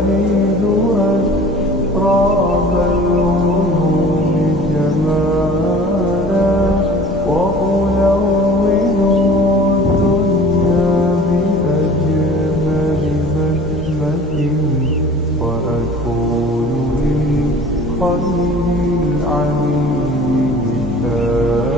أزيد أسراب العلوم جمالا وألون الدنيا بأجمل بسمة وأكون للخير العميم مثالا